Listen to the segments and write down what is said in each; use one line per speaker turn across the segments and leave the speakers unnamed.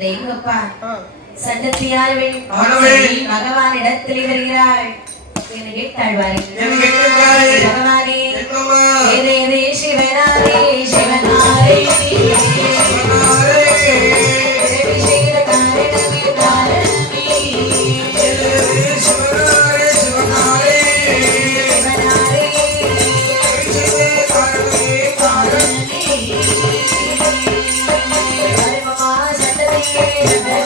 தெய்வப்பா
ஆ.
சண்டத்தியானவள்
ஆனவள்.
பகவான் இடத்தில் வருகிறாள் என்று கேட்டாழ்வாரே. பகவானே சிவனாரே சிவனாரே.
Amen.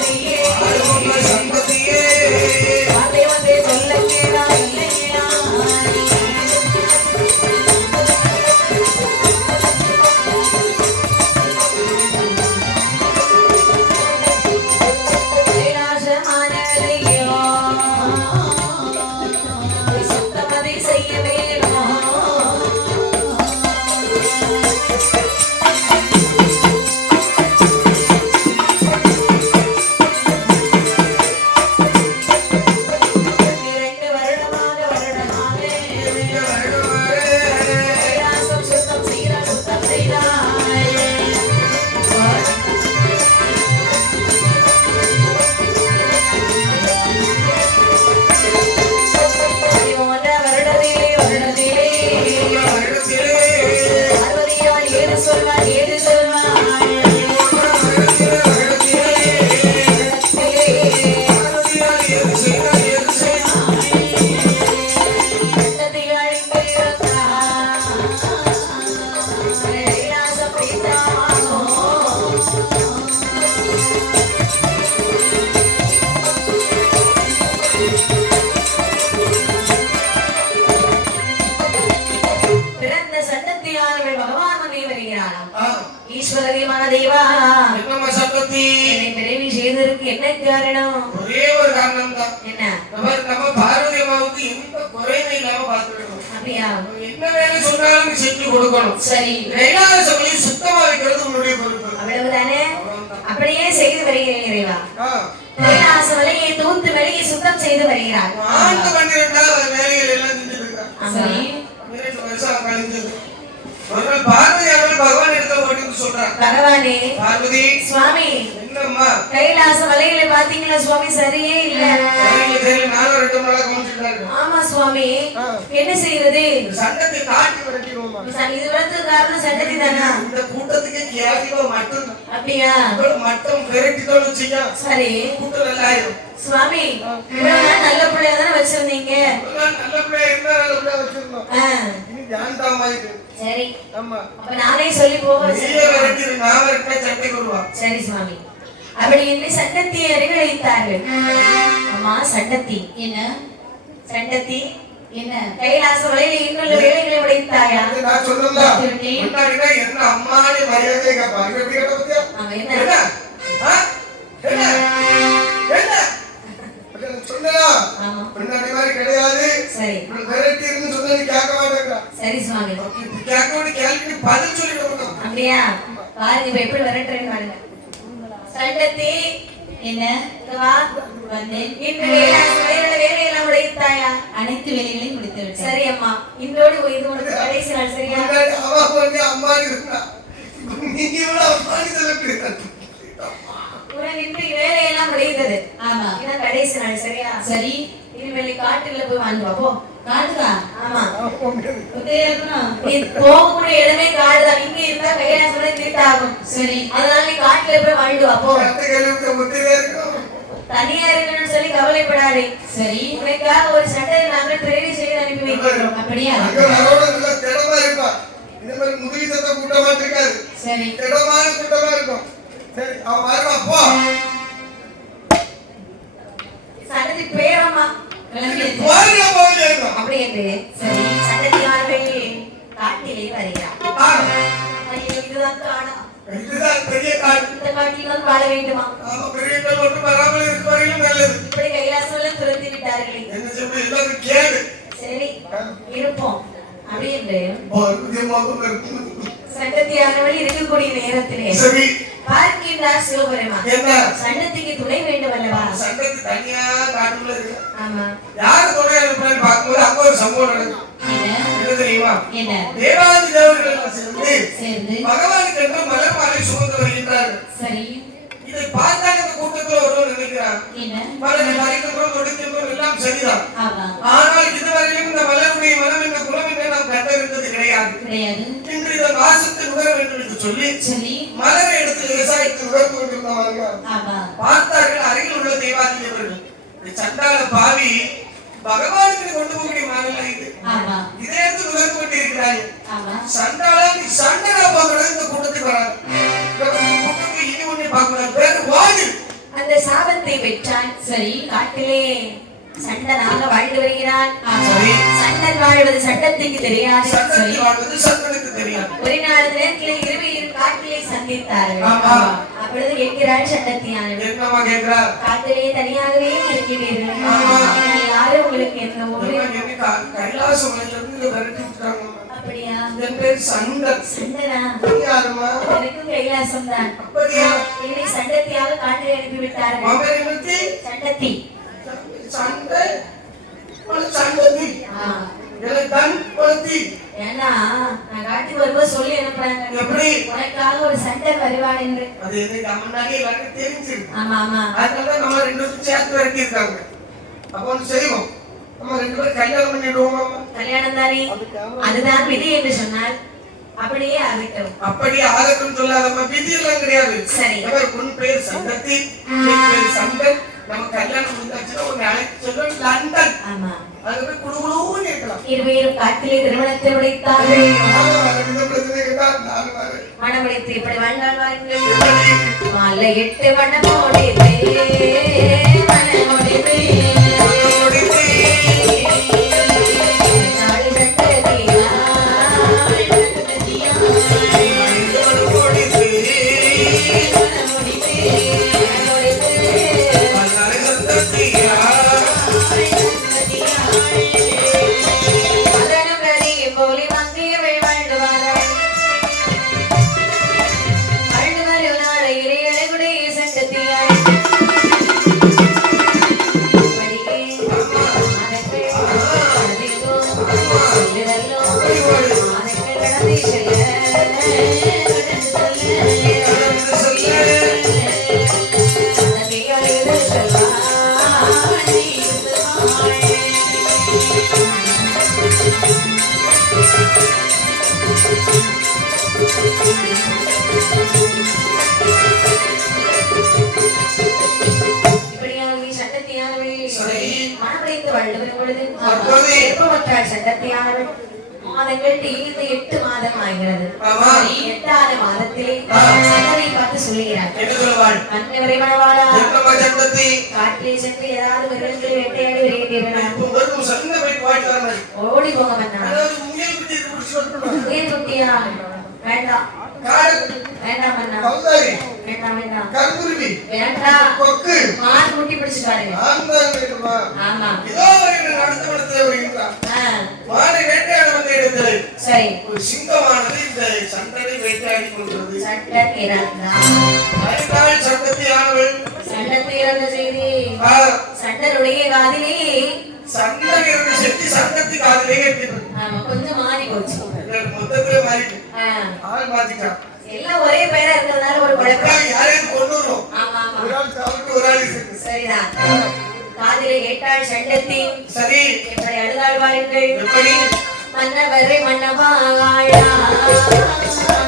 பார்வதி அவர்கள் பகவான் இடத்துல ஓடின்னு சொல்றான்
பகவானே
பார்வதி
சுவாமி
என்னம்மா?
கைலாச வலையில பாத்தீங்களா சுவாமி? சரியே இல்ல.
நானும் ரெண்டு நாளா
ஆமா சுவாமி. என்ன செய்யறது
இந்த சண்டத்தை காட்டி விரட்டிடுவோமா
இது வந்து காரணம் சண்டதி தானா?
இந்த கூட்டத்துக்கு கேதிவா மட்டும்.
அப்படியா?
மட்டும் வச்சுக்க
சரி.
கூட்டம் நல்லா ஆயிரும்.
சுவாமி இவ்வளவு நாள் நல்ல பிள்ளையா தானே வச்சிருந்தீங்க
நல்ல பிள்ளையா இருந்தா நல்ல பிள்ளையா வச்சிருந்தோம்.
சரி.
ஆமா.
அப்ப நானே சொல்லி போக
நீயே நான் வருவா
சரி சுவாமி. அப்படி என்று சண்டத்தி அறிவழைத்தார்கள். அம்மா சண்டத்தி
என்ன?
சண்டத்தி
என்ன?
கைலாச வலையில இன்னுள்ள வேலைகளை உடைத்தாயா?
நான்
சொல்லிட்டேன்.
முன்னாடினா என்ன அம்மானே மரியாதை கேட்பா? இங்க எப்படி கேட்ட பத்தியா?
ஆமா
என்ன?
என்ன?
என்ன? என்ன?
ஆமா.
முன்னாடி மாதிரி கிடையாது.
சரி.
விரட்டி இருந்து சொன்னா நீ கேட்க மாட்டேங்கிறா
சரி சுவாமி.
பதில் சொல்லிட்டு
அப்படியா? பாருங்க இப்ப எப்படி வரட்டுறேன்னு பாருங்க. சண்டத்தி
என்ன?
வா.
வந்தேன்.
இன்று வேலையெல்லாம் உடைத்தாயா?
அனைத்து வேலைகளையும் முடித்து விட்டேன்.
சரி அம்மா இன்றோடு இது உனக்கு கடைசி நாள் சரியா?
முன்னாடி அவ வந்து அம்மானி இருந்தா. நீங்க
உனக்கு இன்று வேலையெல்லாம் முடிந்தது
ஆமா.
இதான் கடைசி நாள் சரியா?
சரி.
இனிமேல் காட்டுல போய் வாழ்ந்து வா, போ.
காட்டுதா?
ஆமா. நீ போகக்கூடிய இடமே காடுதான் இங்க இருந்தா கைலாசம் திருட்டாகும்
சரி.
அதனால நீ காட்டுல போய் வாழ்ந்து வா, போ.
கத்த கேள்விக்கு முத்திரே இருக்கும்.
தனியா இருக்கணும்னு சொல்லி கவலைப்படாதே.
சரி.
உனக்காக ஒரு சட்டத்தை நாங்கள் பிரேரி செய்து அனுப்பி வைக்கிறோம்.
அப்படியா?
திடமா இருப்பா இந்த மாதிரி முதுகி சத்த கூட்டமா இருக்காது.
சரி.
திடமான கூட்டமா இருக்கும். சரி அவன் வரமா போ.
சட்டத்தி பேரம்மா. அப்படி என்று
சரி
சட்டத்தியார்கள் காட்டிலே வருகிறார். இதுதான் காடா
இதுதான் பெரிய காடு.
இந்த காட்டில் தான் வாழ வேண்டுமா?
நாம பெரியவர்கள் மட்டும் வராமல் இருக்க வரையிலும் நல்லது.
இப்படி கைலாசம் துரத்தி விட்டார்களே.
என்ன சொல்றது? எல்லாரும் கேடு.
சரி இருப்போம். அப்படி என்று. சண்டத்தியானவள் இருக்கக்கூடிய நேரத்திலே.
சரி.
பார்க்கின்றார் சிவபெருமான்.
என்ன?
துணை வேண்டும் அல்லவா?
தனியா காட்டுக்குள்ள இருக்கு.
ஆமா.
யாரு துணை அனுப்புறேன்னு பார்க்கும்போது அங்க ஒரு சம்பவம் நடக்கும்
என்ன?
என்ன தெரியுமா?
என்ன?
தேவாதி தேவர்கள் எல்லாம் சேர்ந்து
சேர்ந்து.
பகவானுக்கு என்று மலர் மாலை சுமந்து வருகின்றார்கள்.
சரி.
இதை பார்த்தால் இந்த கூட்டத்துல ஒருவன் நினைக்கிறான்
என்ன?
மலரை மறைக்கின்றோம் கொடுக்கின்றோம் எல்லாம் சரிதான். ஆனால் இதுவரையிலும் இந்த மலருடைய மனம் என்ற குலம் கண்டறிந்தது கிடையாது.
கிடையாது.
இன்று இதன் வாசத்தை நுகர வேண்டும் என்று சொல்லி
சரி
மலரை எடுத்து விவசாயத்தில் நுகர்ந்து கொண்டிருந்தவங்க
ஆமா.
பார்த்தார்கள். அருகில் உள்ள தெய்வாதிபர்கள் இந்த சண்டால பாவி பகவானுக்கு கொண்டு போகக்கூடிய மாநில இது.
ஆமா.
இதை எடுத்து நுகர்ந்து கொண்டிருக்கிறார்கள்
ஆமா.
சண்டாளா நீ சண்டனா பார்க்கணும். இந்த கூட்டத்துக்கு வராது. இந்த கூட்டத்துக்கு இனி ஒண்ணு பார்க்கணும் வேற வாடி
அந்த சாபத்தை பெற்றான்.
சரி
காட்டிலே சண்டனாக வாழ்ந்து வருகிறான் சண்டன் வாழ்வது சட்டத்துக்கு தெரியாது. ஒரு நாள் நேரத்திலே இருவரும் காட்டிலே சந்தித்தார்கள். அப்பொழுது கேட்கிறாள்
கேட்கிறா
காட்டிலே தனியாகவே இருக்கிறீர்கள். யாரும் உங்களுக்கு
என்ன கா- கைலாச மலையிலிருந்து இங்க விரட்டி விட்டுறாங்க
அப்படியா?
என் பேர் சண்டன்.
சண்டனா?
நீ யாருமா
எனக்கும் கைலாசம் தான்
அப்படியா?
என்னை சண்டத்தியாக காட்டிலே அனுப்பி விட்டார்கள் சண்டத்தி.
சண்டை
ஏன்னா நான் காட்டுக்கு வரும்போது சொல்லி அனுப்புறாங்க.
எப்படி?
உனக்காக ஒரு சண்டன் வருவான் என்று.
அது எனக்கு முன்னாடி எல்லாருக்கும் தெரிஞ்சிருக்கு
ஆமா ஆமா.
அதனால நம்ம ரெண்டு பேரும் சேர்த்து இருக்காங்க அப்போ ஒன்று செய்வோம். நம்ம ரெண்டு பேரும் கல்யாணம் பண்ணிடுவோமா?
கல்யாணம் தானே? அதுதான் விதி என்று சொன்னால் அப்படியே ஆகட்டும்.
சொல்லாதம்மா. விதி எல்லாம் கிடையாது.
சரி.
உன் பேர் சங்கத்தி நம்ம கல்யாணம் முடிஞ்சாச்சுன்னா உன்னை அழைத்து சொல்லுவோம் லண்டன்.
ஆமா.
அது போய் குடுகுடுன்னு
காட்டிலே திருமணத்தை. மனம் இப்படி வாழ்ந்தால் வாருங்கள்? மாலை எட்டு ஓடிது மனம் ஓடிது
கருங்குருவி கொக்கு.
மான் குட்டி பிடிச்சு பாருங்க.
ஆந்தான் வேண்டுமா
ஆமா.
வருகிற நடத்த இடத்துல வருகின்றான் மானை வேட்டையாட வந்த இடத்துல
சரி.
ஒரு சிங்கமானது இந்த சண்டனை வேட்டையாடி
இறந்தா
அறிந்தாள் சட்டத்தை ஆனவள்.
சட்டத்தை இறந்த செய்தி சண்டனுடைய காதிலே.
சண்டன் இருந்த செட்டி சட்டத்தை காதலே கேட்டது
ஆமா கொஞ்சம் மாறி போச்சு.
மொத்தத்துல மாறிட்டு. ஆள் மாத்திட்டான். Thank
you.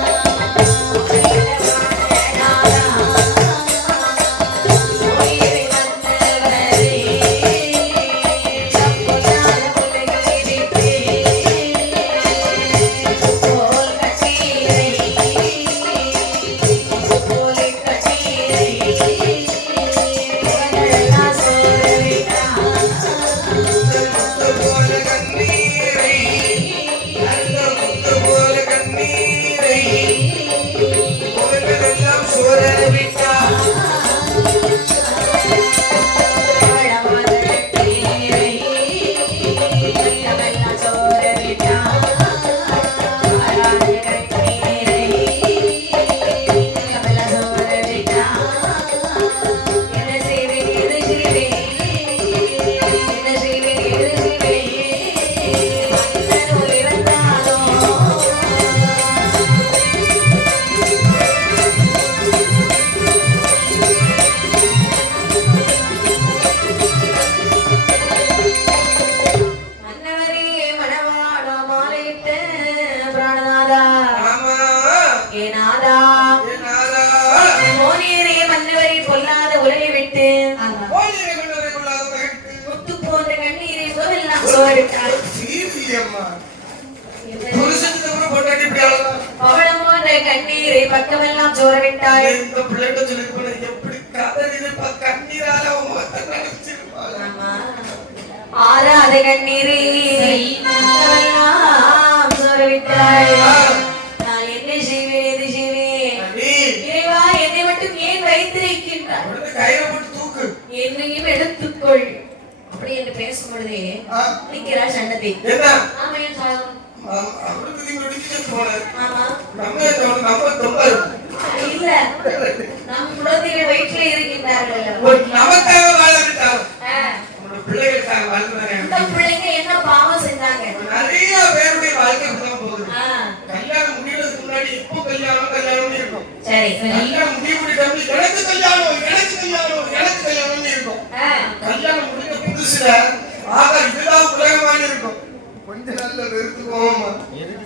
ஆறாத கண்ணீரை சோரவிட்டாள் நான் என்ன செய்வேன் எது செய்வேன்?
அடி,
இறைவா என்னை மட்டும் ஏன் வைத்திருக்கின்றார். என்னையும் எடுத்துக்கொள். அப்படி என்று பேசும் பொழுதே சண்டத்தை
என்ன?
ஆமா என். இல்ல. நம் குழந்தைகள் வயிற்றிலே இருக்கின்றார்கள்
நமக்காக வாழ விட்டாங்க.
ஆ,
நம்மளோட பிள்ளைகளுக்காக
இந்த
வாழ்ந்தாங்க.
பிள்ளைங்க என்ன பாவம் செஞ்சாங்க
நிறைய பேருடைய வாழ்க்கை இப்படிதான் போகுது.
ஆ,
கல்யாணம் முடியறதுக்கு முன்னாடி இப்போ கல்யாணம் கல்யாணம்னு இருக்கும்
சரி
கல்யாணம் முடிவு டைம்ல எனக்கு கல்யாணம் எனக்கு கல்யாணம் எனக்கு கல்யாணம்னு இருக்கும்
ஆ,
கல்யாணம் முடிஞ்ச புதுசுல ஆக இதுதான் உலகமானு இருக்கும் கொஞ்ச நாள்ல நிறுத்துவோமா.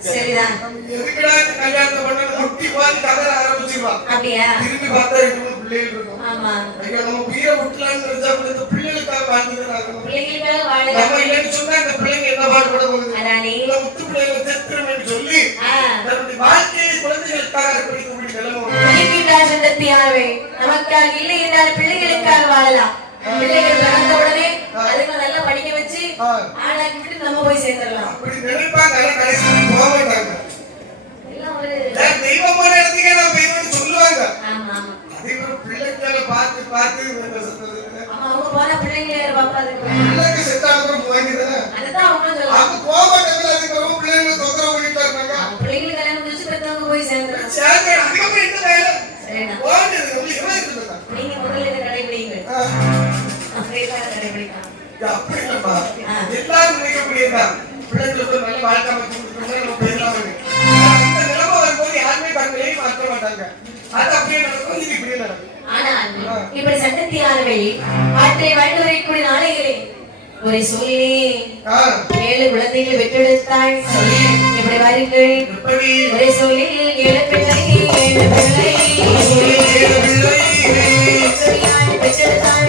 சரிதான்.
எதுக்குடா கல்யாணத்தை பண்ண முட்டி பார்த்து கதற ஆரம்பிச்சிருவான்
அப்படியா?
திரும்பி பார்த்தா ரெண்டு மூணு பிள்ளைகள் இருக்கும்.
ஆமா.
ஐயோ நம்ம உயிரை விட்டுலான்னு நினைச்சா கூட இந்த பிள்ளைகளுக்காக வாழ்ந்துதான் ஆகணும்
பிள்ளைங்களுக்காக
நம்ம
வாழ
இல்லைன்னு சொன்னா இந்த பிள்ளைங்க என்ன பாடுபட போகுது?
அதானே.
இந்த முத்து பிள்ளைகளை செத்துருமேன்னு சொல்லி
ஆ,
தன்னுடைய வாழ்க்கையை குழந்தைகளுக்காக அர்ப்பணிக்கக்கூடிய நிலைமை வரும்.
இருக்கின்றார் சண்டத்தியானவே நமக்காக இல்லை என்றால் பிள்ளைகளுக்காக வாழலாம். பிள்ளைகள் பிறந்த உடனே நல்லா படிக்க வச்சு
ஆ.
ஆளாக்கி விட்டு நம்ம போய் சேர்ந்துடலாம்
அப்படி நினைப்பாங்க ஆனா கடைசியில போக மாட்டாங்க ஏன் தெய்வமான இடத்துக்கே நான் போயிருவேன்னு சொல்லுவாங்க.
ஆமா ஆமா.
அதே ஒரு பிள்ளைகளை பார்த்து பார்த்து என்ன சொல்றது?
ஆமா அவங்க போன பிள்ளைங்களே பாப்பா அதுக்கு
பிள்ளைக்கு செட் ஆகிறோம் போவாங்க
அதுதான் அவங்க சொல்லலாம்
அவங்க போக மாட்டாங்க அதுக்கப்புறம் பிள்ளைங்களை தொந்தரவு பண்ணிட்டு இருக்காங்க.
அவங்க பிள்ளைங்களுக்கு கல்யாணம் முடிச்சு பெற்றவங்க போய் சேர்ந்துடலாம்.
சேர்ந்து அதுக்கப்புறம் என்ன வேலை?
சரிண்ணா
எல்லாரும் நினைக்கக்கூடியதுதான் பிள்ளைங்களுக்கு நல்ல வாழ்க்கை அமைச்சு கொடுக்கணும்னா நம்ம போயிடலாம் அந்த நிலைமை வரும்போது யாருமே தங்களையும் மாற்ற மாட்டாங்க. அது அப்படியே நடக்கும் இது இப்படியே நடக்கும்.
ஆனால் இப்படி சட்டத்தியானவை ஆற்றை வாழ்ந்து வரக்கூடிய நாளைகளே ஒரு சூழ்நிலே ஏழு குழந்தைகள் பெற்றெடுத்தாள் இப்படி வாருங்கள். ஒரே ஏழு பிள்ளை ஏழு பிள்ளை பெற்றெடுத்தாள் பெற்றெடுத்தாள்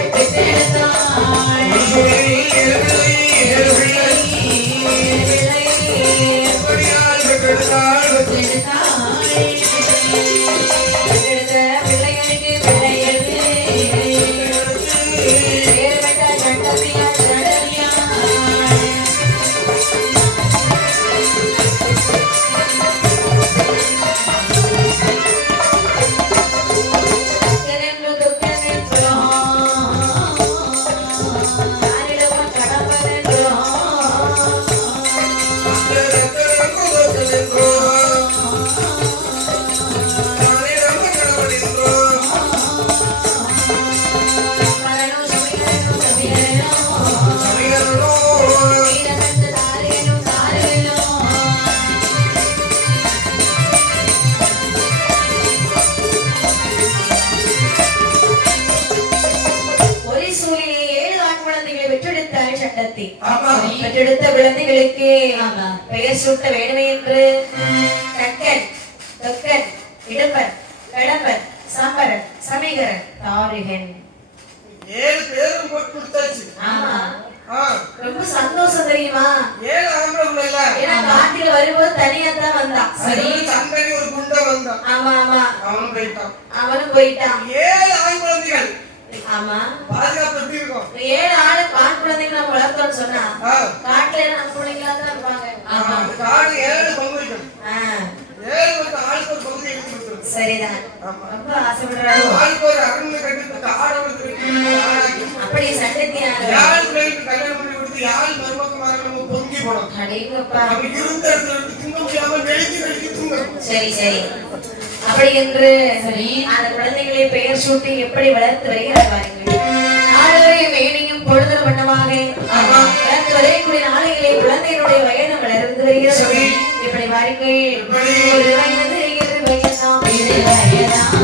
குழந்தைகளை பெற்றெடுத்தாள் சட்டத்தி.
ஆமா.
பெற்றெடுத்த குழந்தைகளுக்கு
ஆமா.
பெயர் சூட்ட வேண்டுமே என்று. தக்கன் தொக்கன் இடும்பன் கடம்பன் சம்பரன் சமிகரன் தாரிகன்
ஏழு பேரும் போட்டு கொடுத்தாச்சு.
ஆமா. ரொம்ப சந்தோஷம் தெரியுமா?
ஏழு ஆம்பளை பிள்ளைல
ஏன்னா காட்டுல வரும்போது தனியா தான் வந்தான்
சரி சந்தனி ஒரு குண்டை வந்தான்.
ஆமா ஆமா.
அவனும் போயிட்டான்.
அவனும் போயிட்டான்.
ஏழு ஆண் குழந்தைகள்.
ஆமா.
பாதுகாப்பு எப்படி இருக்கும்?
ஏழு ஆளு ஆண் குழந்தைங்க நம்ம வளர்த்தோம்னு சொன்னா
ஆ,
காட்டுல நம்ம பிள்ளைங்களா தான் இருப்பாங்க?
ஆமா. அந்த காடு ஏழு பகுதிகள்.
ஆ,
ஏழு வந்து ஆளுக்கு ஒரு பகுதி எடுத்து கொடுத்துரும்
சரிதான்.
ஆமா.
ரொம்ப ஆசைப்படுறாரு.
ஆளுக்கு ஒரு அரண்மனை கட்டி காடை
அப்படி சட்டத்தியான
யாழ் பிள்ளைகளுக்கு கல்யாணம் பண்ணி கொடுத்து யாழ் மருமக்கமாக நம்ம பொங்கி போனோம்
அடேங்கப்பா.
நம்ம இருந்த இடத்துல இருந்து திங்க முடியாம நெழுக்கி நெழுக்கி தூங்கணும்.
சரி சரி. அப்படி என்று அந்த குழந்தைகளை பெயர் சூட்டி எப்படி வளர்த்து வருகிறார் மேனியும் பொழுதல் வண்ணமாக வளர்த்து வரக்கூடிய நாளைகளை குழந்தைகளுடைய வயது வளர்ந்து வருகிறது. இப்படி? ஒரு வயது வயதாம். வயதாம்.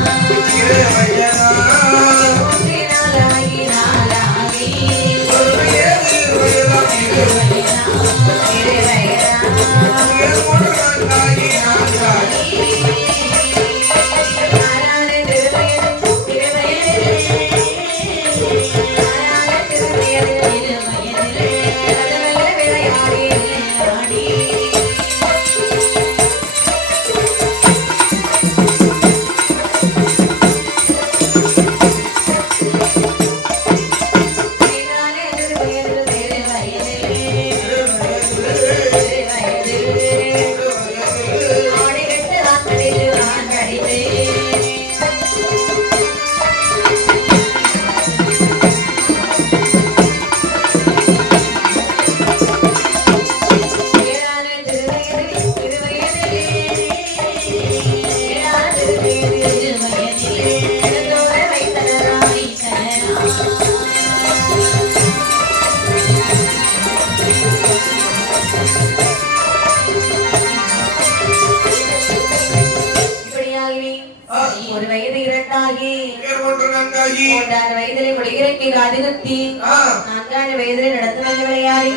மூன்றாறு வயதிலே ஒளியிறக்கி காதுகுத்தி.
ஆ,
நான்காறு வயதிலே நடந்து வந்து விளையாடி.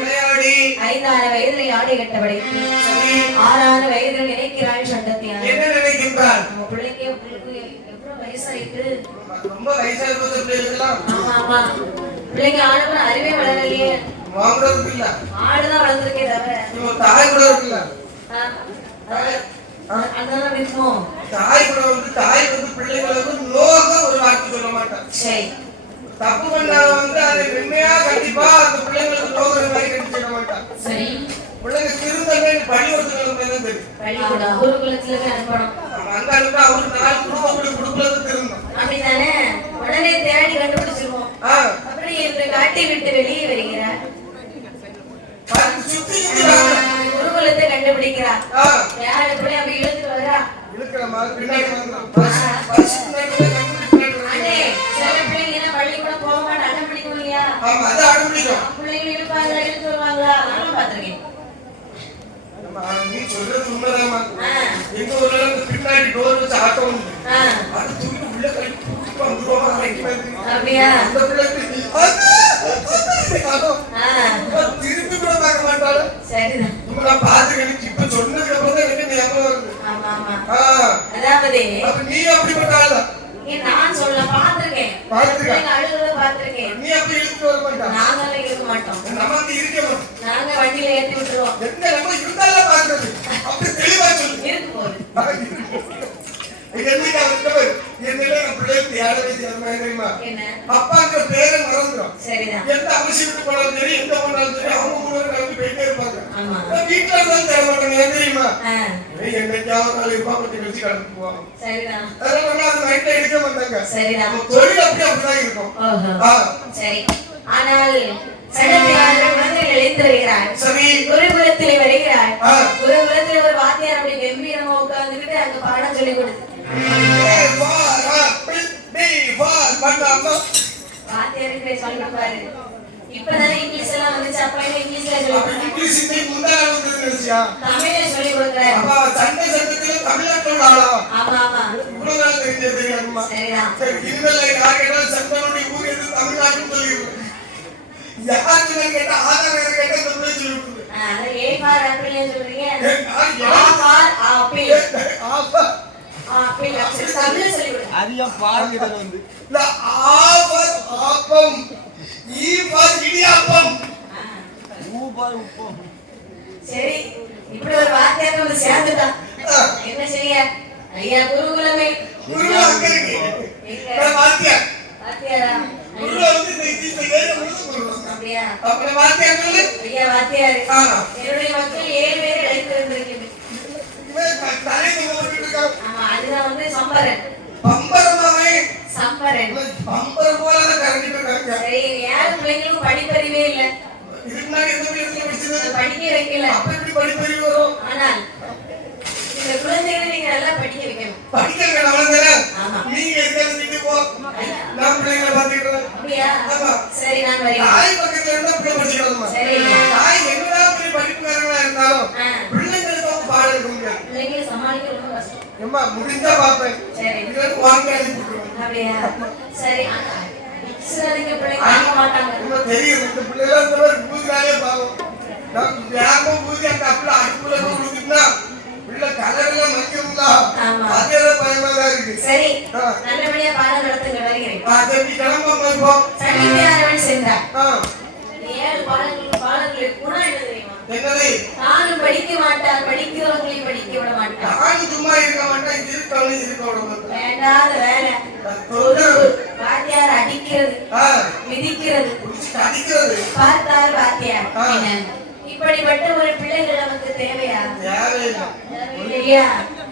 ஐந்தாறு வயதிலே ஆடை கட்டபடி
சரி
ஆறாறு வயதில் நினைக்கிறாள் சண்டத்தியான
என்ன நினைக்கின்றார்
நம்ம பிள்ளைக்கு பிள்ளைக்கு எவ்வளவு வயசாயிட்டு?
ரொம்ப வயசாக போச்ச பிள்ளைகளுக்கெல்லாம்
ஆமா ஆமா. பிள்ளைங்க ஆடப்பட அறிவே வளரலையே.
இல்ல
ஆடுதான் வளர்ந்துருக்கே தவிர.
தாய் கூட இருக்குல்ல?
அதெல்லாம்
தாய் கூட வந்து தாய் வந்து பிள்ளைங்களுக்கு நோக ஒரு வார்த்தை சொல்ல மாட்டான்
சரி
தப்பு பண்ணா வந்து அதை மென்மையா கண்டிப்பா அந்த பிள்ளைங்களுக்கு நோகிற மாதிரி கண்டிச்சிட மாட்டான்
சரி.
பிள்ளைங்க திருந்தமே தான் தெரியும்.
பள்ளிக்கூடம் குருகுலத்துல அனுப்பணும்.
அவருக்கு நாலு திருந்தோம்
அப்படித்தானே? உடனே தேடி கண்டுபிடிச்சிருவோம். அப்படி என்று காட்டி விட்டு வெளியே வருகிறார்.
சுத்தி ஆ.
யார் எப்படி அப்படி இழுத்து வரா
இருக்கிற மாதிரி பின்னாடி.
சில பிள்ளைங்க என்ன பள்ளிக்கூடம் போக மாட்டேன் அடம் பிடிக்கும் இல்லையா?
ஆமா அது அனுப்பிடும்
பிள்ளைங்க இழுப்பாங்களா இழுத்து வருவாங்களா? நானும் பார்த்திருக்கேன்.
நீ சொல்றது உண்மைதாம்மா.
ஆ,
எங்க ஊர்ல இந்த பின்னாடி டோர் வச்சு ஆட்டோ உண்டு.
ஆ,
அது தூக்கி உள்ள கழட்டி தூக்கிட்டு வந்துருவாங்க அன்னைக்கு மாதிரி.
அப்படியா?
அந்த பிள்ளைக்கு அது ஆட்டோ.
ஆ,
அவ திருப்பி கூட பார்க்க மாட்டாளு?
சரிதான்.
இப்ப நான் பாத்துக்கிறேன் இப்ப சொன்னதுக்கு அப்புறம் தான் எனக்கு ஞாபகம் வருது.
ஆமா ஆமா.
ஆ,
அதாவது
அப்ப நீ அப்படிப்பட்ட ஆளா?
இங்க நான் சொல்ல பார்த்திருக்கேன்
பார்த்திருக்க.
பிள்ளைங்க அழுகுறத பார்த்திருக்கேன்
நீ அப்படி இழுத்து வர மாட்டா?
நாங்கெல்லாம் இருக்க மாட்டோம்.
நம்ம வந்து இருக்க மாட்டோம்.
நாங்க வண்டியில ஏத்தி விட்டுருவோம்.
எந்த நம்ம இருந்தாலும் பாக்குறது. அப்படி தெளிவா சொல்லு.
இருக்கு
என் தேட வேண்டிய தெரியுமா?
என்ன?
அப்பாங்கிற பேரை மறந்துடும் எந்த அவசியத்துக்கு போனாலும் சரி எங்க போனாலும் சரி அவங்க கூட கிளம்பி போயிட்டே இருப்பாங்க. வீட்டுல இருந்தாலும் தேட மாட்டாங்க ஏன் தெரியுமா? என்னைக்காவது நாள் இருப்பா கொஞ்சம் வச்சு கடந்து போவாங்க அதனால அந்த நைட்ல எடுக்க மாட்டாங்க நம்ம தொழில் அப்படி அப்படிதான் இருக்கும்.
சரி. ஆனால் குருகுலத்திலே வருகிறார். குருகுலத்தில் ஒரு வாத்தியார் அப்படி கம்பீரமா உட்கார்ந்துகிட்டு அங்க பாடம் சொல்லி கொடுத்து. வாத்தியாருக்கு சொல்லி கொடுப்பாரு இப்பதானே இங்கிலீஷ் எல்லாம் வந்துச்சு அப்ப எல்லாம் இங்கிலீஷ்ல சொல்லி
அப்ப
கொடுத்தாங்க.
இங்கிலீஷ் இன்னைக்கு முந்தான வந்தது நினைச்சியா?
தமிழ்ல சொல்லி கொடுக்குறாரு
அப்ப சண்டை சட்டத்துல தமிழ்நாட்டோட ஆளா?
ஆமா ஆமா
இவ்வளவு நாள் தெரிஞ்சது தெரியாதும்மா.
சரிதான்
சரி, இனிமேல் யார் கேட்டாலும் சந்தனுடைய ஊர் எது தமிழ்நாட்டுன்னு சொல்லிடுவேன். யார் சொன்னாலும் கேட்டா ஆதார் கார்டு கேட்டா இந்த பிள்ளை சொல்லி விட்டுருது.
ஆ, அதான் ஏ ஃபார் ஆப்பிள்னு சொல்றீங்க
ஏய், நான்
ஆ
எனக்கு-
ஃபார் ஆப்பிள்
ஏய், ஆப்பா.
ஆப்பிள் அப்படி தமிழ்ல சொல்லி கொடுங்க
அதிகா பாருங்க வந்து
ஆப்பம் இடியாப்பம்
உப்போ
சரி இப்படி ஒரு வந்து சேர்ந்துட்டான் என்ன செய்ய? ஐயா குருகுலமே.
குரு அங்க இருக்கு. நான் வாத்தியார்.
வாத்தியாரா?
குரு வந்து இந்த இந்த ஏரியா முழுக்க குரு
அப்படியா?
அப்புறம் வாத்தியார் சொல்லு.
ஐயா வாத்தியாரு
ஆ.
என்னுடைய மக்கள் ஏழு பேர் அழைத்திருந்திருக்கிறது
இவன் த- தலையில போட்டுட்டு இருக்கான்.
ஆமா அதுதான் வந்து சம்பரன்.
பம்பரமாவே
சம்பரன்
இவன் பம்பரம் போல தான் கறந்துட்டு இருக்காங்க.
சரி யாரும் பிள்ளைங்களும் படிப்பறிவே இல்ல
இதுக்கு முன்னாடி எந்த பிள்ளைங்க படிச்சது?
படிக்க வைக்கல
அப்ப எப்படி படிப்பறிவு வரும்?
ஆனால் இந்த குழந்தைகளை நீங்க நல்லா படிக்க வைக்கணும்
படிக்க வேணாம், அவ்வளவுதானே? நீங்க எங்கேயாவது நின்னு போ. நான் பிள்ளைங்களை பார்த்துக்கிறேன்.
அப்படியா. சரி நான் வருகிறேன்
தாய் பக்கத்துல இருந்தா பிள்ளை படிச்சுக்கணுமா?
சரி
தாய் என்னதான் பெரிய படிப்புக்காரங்களா இருந்தாலும்
ஆ.
பிள்ளைங்களுக்கு அவங்க பாடம் எடுக்க முடியாது
பிள்ளைங்களை சமாளிக்க
ஏம்மா, முடிஞ்சா பார்ப்பேன்.
சரி.
வாங்கி அனுப்பி விட்டுருவேன்.
அப்படியா? சரி. சிலருக்கு பிள்ளைங்க வாங்க மாட்டாங்க.
நம்ம தெரியும். இந்த பிள்ளைலாம் இந்த மாதிரி பாவம். பூஜை அந்த அப்பல அடுப்புல ஊத்தினா பிள்ளை மங்கிருந்தா
ஆமா.
அதே பயமா இருக்கு.
சரி. நல்லபடியா பாடம் நடத்துங்க வருகிறேன். சென்றார்
ஆ,
ஏழு பாடங்கள் பாடங்களுக்கு குணம் என்ன தெரியுமா
என்னது
நானும் படிக்க மாட்டார் படிக்கிறவங்களையும் படிக்க விட மாட்டார்.
நானும் சும்மா இருக்க மாட்டேன் இருக்கவனும் இருக்க விட மாட்டேன்.
வேண்டாத வேலை
தொந்தரவு.
வாத்தியார் அடிக்கிறது மிதிக்கிறது.
அடிக்கிறது.
பார்த்தார் வாத்தியார்? இப்படிப்பட்ட ஒரு பிள்ளைகள் நமக்கு தேவையா?
ஆ,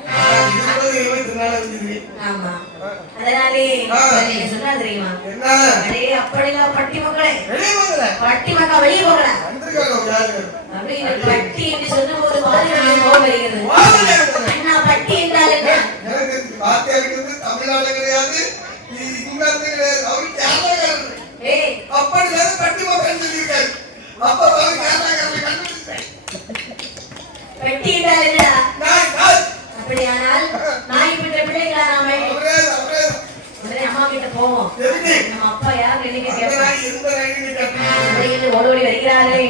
இருபது இருபத்தி நாலு இருக்குது
ஆமா.
ஆ,
அதனாலே
ஆ.
நீங்க சொன்னா தெரியுமா?
என்ன?
அடே அப்படிலாம் பட்டி மக்களே
வெளியே வாங்கல
பட்டி மக்கா வெளியே போகல.
வந்திருக்காங்க ஒரு ஆளு.
அப்படின்னு பட்டி என்று சொன்ன போது மாதிரி கோபம் வருகிறது
வாங்கல.
அண்ணா பட்டி என்றால் என்ன?
எனக்கு தெரிஞ்சு வாத்தியாருக்கு வந்து தமிழ்நாடு கிடையாது. இது இங்கிலாந்து கிடையாது. அவரு கேரளாக்காரர்.
ஏய்.
அப்படி வேற கட்டி மக்கள் சொல்லியிருக்காரு. அப்ப அவர் கேரளாக்காரரை கண்டுபிடிச்சிட்டேன்
பெட்டி என்றால் என்னடா
நான் நான்
அப்படியானால் நாய் பெற்ற பிள்ளைகளா நாம?
உடனே அம்மா
கிட்ட
போவோம்.
நம்ம அப்பா யார் நினைக்க கேட்போம். வருகிறாரே.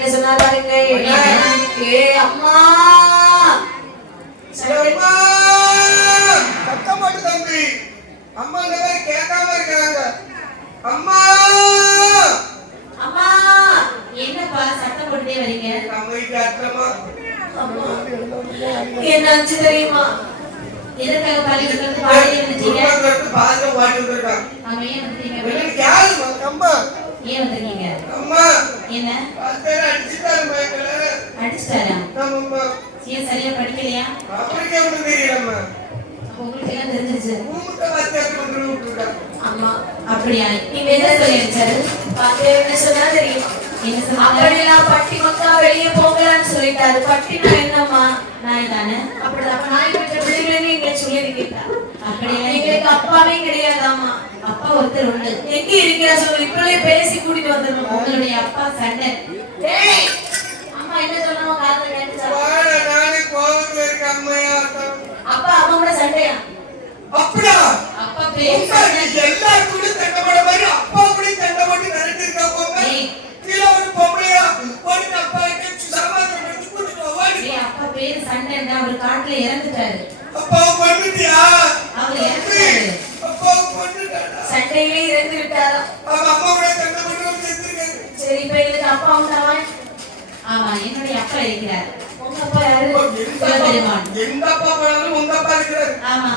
என்ன சொன்னார் பாருங்கள் ஏ அம்மா!
சத்தம் போட்டு தம்பி. அம்மா இந்த மாதிரி கேட்காம இருக்கிறாங்க. அம்மா!
அம்மா!
என்னப்பா சத்தம் போட்டுட்டே வரீங்க?
அமைதி அற்றமா
அம்மா! என்னாச்சு தெரியுமா?
பள்ளிக்கூடத்துல இருந்து பாடி வந்துட்டீங்க. ஏன் வந்துட்டீங்க.
அம்மா!
ஏன் வந்திருக்கீங்க
அம்மா
என்ன?
பாத்திரம் அடிச்சுட்டாரு மயக்கல
அடிச்சிட்டாரா?
அம்மா
ஏன் சரியா படிக்கலையா?
தெரியலம்மா
உங்களுக்கு எல்லாம் தெரிஞ்சிருச்சு.
கொண்டு
அம்மா
அப்படியா? என்ன
சொன்னா தெரியுமா? அப்படிலாம் பட்டி மக்கா வெளியே போகலான்னு சொல்லிட்டாரு. பட்டினா என்னம்மா?
நான் தானே?
அப்படிதான். அப்ப நாய்
அப்படியா
எங்களுக்கு அப்பாவே
அப்பா ஒருத்தர் உண்டு.
எங்க இருக்கிறா சொல்லு இப்பவே பேசி கூட்டிட்டு
உங்களுடைய அப்பா சண்டை.
டேய் அம்மா என்ன சொன்னாலும் காதுல அப்பா அம்மா கூட சண்டையா?
அப்படியா?
அப்பா
எல்லாரும் கூட சண்டை போட மாதிரி அப்பா கூட சண்டை போட்டு போங்க.
ஏய்.
கீழே ஒரு பொம்பளையா. ஒரு அப்பா சமாதானம் கூட்டிட்டு
அப்பா பேர் சண்டைன்னா அவர் காட்டுல இறந்துட்டாரு.
அப்பாவை கொன்னுட்டியா?
அவர்
அப்படி?
இறந்துட்டாரு
அப்பாவை கொன்னுட்டானா?
சண்டையிலே இறந்து விட்டாரா
அவன் அம்மா கூட சண்டை போட்டு வந்து செத்துருக்காரு.
சரி இப்ப எங்களுக்கு அப்பா உண்டாவன்
ஆமா என்னுடைய அப்பா இருக்கிறார்
உங்க அப்பா யாரு
அப்பா, எந்த அப்பா-
சிவபெருமான்.
எந்த அப்பா போனாலும் உங்க அப்பா இருக்கிறாரு.
ஆமா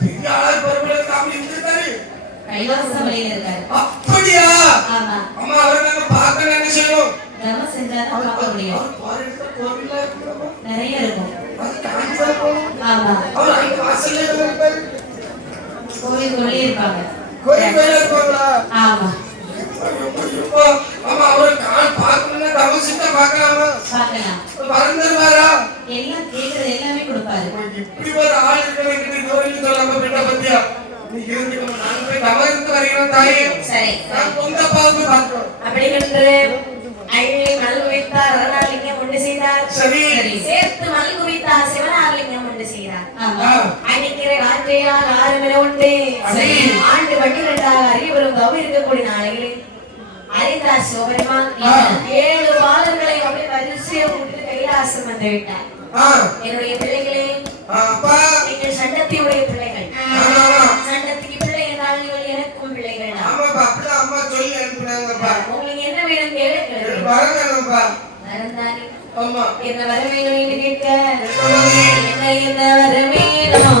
பெரிய ஆளா பொறுப்புல அப்படி இருந்திருக்காரு.
கைலாச வழியில இருக்காரு
அப்படியா
ஆமா
அம்மா அவரை நாங்க பார்க்க என்ன செய்யணும்
தர்மம் செஞ்சாதான் பார்க்க முடியும்
அவர் பாருங்க கோவிலா இருக்கிறோம்
நிறைய இருக்கும் ஆமா.
அவர் அங்க வாசல்ல இருப்பாரு
கோவில் கொள்ளே இருப்பாங்க
கோயில் கோயிலா இருப்பாங்களா
ஆமா
ஐயோ, ஆமா அவரை காண பார்க்கணும்னா தவசிட்டா பார்க்கலாமா
பார்க்கலாம்
மறந்துடுவாரா
எல்லாம் கேக்குறது எல்லாமே கொடுப்பாரு
இப்படி ஒரு ஆள் இருக்கிற கோயில் சொல்லாம பெண்ண பத்தியா நீ இருந்துக்கணும் நான் போய் தவறுக்கு வருகிறோம் தாயே
சரி.
நான் உங்க அப்பாவுக்கு பார்க்கிறோம்
அப்படி என்று அயலை மல்கு வைத்தார் செய்தார்
சரி.
சேர்த்து அடிக்கிற ஆற்றையால் உண்டு. ஆண்டு பன்னிரெண்டாக இருக்கக்கூடிய அறிந்தார். ஏழு பாலர்களை அப்படியே வரிசையை கைலாசம் வந்து விட்டார். என்னுடைய பிள்ளைகளே நீங்கள் சண்டத்தியுடைய பிள்ளைகள். சண்டத்துக்கு பிள்ளை என்றால் நீங்கள் எனக்கும் பிள்ளைகள். உங்களுக்கு என்ன வேணும்
ஆமா
என்ன வர வேணும் என்று கேட்க?
என்ன
என்ன என்ன வர வேணும்